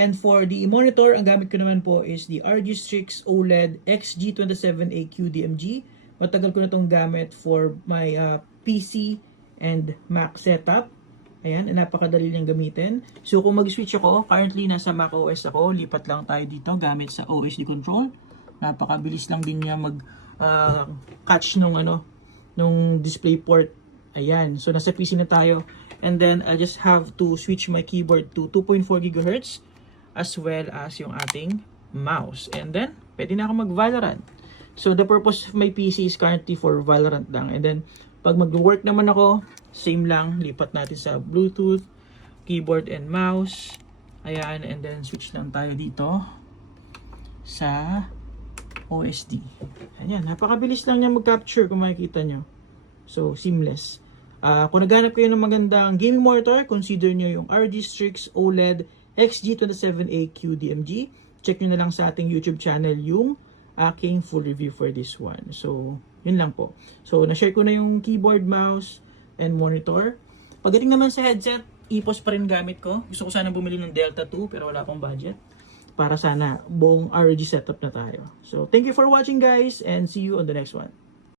And for the monitor, ang gamit ko naman po is the RG Strix OLED XG27A QDMG. Matagal ko na itong gamit for my PC and Mac setup. Ayan, napakadali niyang gamitin. So kung mag-switch ako, currently nasa Mac OS ako, lipat lang tayo dito gamit sa OSD control. Napakabilis lang din niya mag-catch nung display port. Ayan, so nasa PC na tayo. And then I just have to switch my keyboard to 2.4 GHz as well as yung ating mouse. And then, pwede na ako mag-Valorant. So the purpose of my PC is currently for Valorant lang. And then, pag mag-work naman ako, same lang, lipat natin sa Bluetooth, keyboard and mouse. Ayan, and then switch lang tayo dito sa OSD. Ayan, napakabilis lang niya mag-capture kung makikita nyo. So, seamless. Kung naghanap kayo ng magandang gaming monitor, consider nyo yung RG Strix OLED XG27A QDMG. Check nyo na lang sa ating YouTube channel yung aking full review for this one. So, yun lang po. So, na-share ko na yung keyboard, mouse, and monitor. Pagdating naman sa headset, EPOS pa rin gamit ko. Gusto ko sana bumili ng Delta 2 pero wala pang budget. Para sana buong ROG setup na tayo. So, thank you for watching guys and see you on the next one.